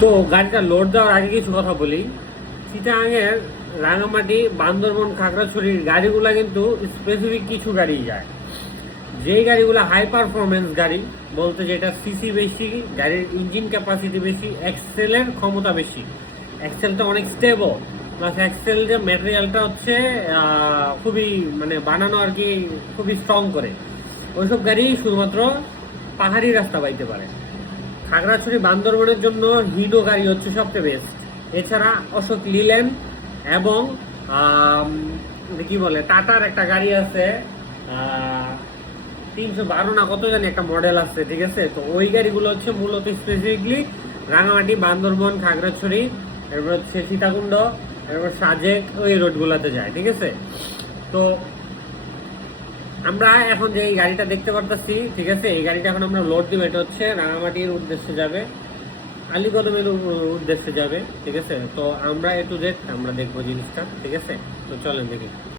তো গাড়িটা লোড দেওয়ার আগে কিছু কথা বলি। চিটাগাংয়ের রাঙামাটি, বান্দরবন, খাগড়াছড়ির গাড়িগুলা কিন্তু স্পেসিফিক কিছু গাড়ি যায়। যেই গাড়িগুলো হাই পারফরমেন্স গাড়ি, বলতে যেটা সিসি বেশি, গাড়ির ইঞ্জিন ক্যাপাসিটি বেশি, এক্সেলের ক্ষমতা বেশি, এক্সেলটা অনেক স্টেবল, প্লাস এক্সেল যে ম্যাটেরিয়ালটা হচ্ছে খুবই মানে বানানো আর কি খুবই স্ট্রং করে, ওইসব গাড়ি শুধুমাত্র পাহাড়ি রাস্তা পাইতে পারে। খাগড়াছড়ি বান্দরবনের জন্য হিনো গাড়ি হচ্ছে সবচেয়ে বেস্ট। এছাড়া অশোক লিল্যান্ড এবং কি বলে টাটার একটা গাড়ি আছে, 312 না কত জানি একটা মডেল আছে, ঠিক আছে। তো ওই গাড়িগুলো হচ্ছে মূলত স্পেসিফিকলি রাঙামাটি, বান্দরবন, খাগড়াছড়ি, এরপর হচ্ছে সীতাকুণ্ড, এরপর সাজেক, ওই রোডগুলোতে যায়, ঠিক আছে। তো আমরা এখন যে এই গাড়িটা দেখতে পারতেছি, ঠিক আছে, এই গাড়িটা এখন আমরা লোড দিব। এটা হচ্ছে রাঙামাটির উদ্দেশ্যে যাবে, আলীকদমের উদ্দেশ্যে যাবে, ঠিক আছে। তো আমরা A to Z আমরা দেখবো জিনিসটা, ঠিক আছে। তো চলেন দেখি।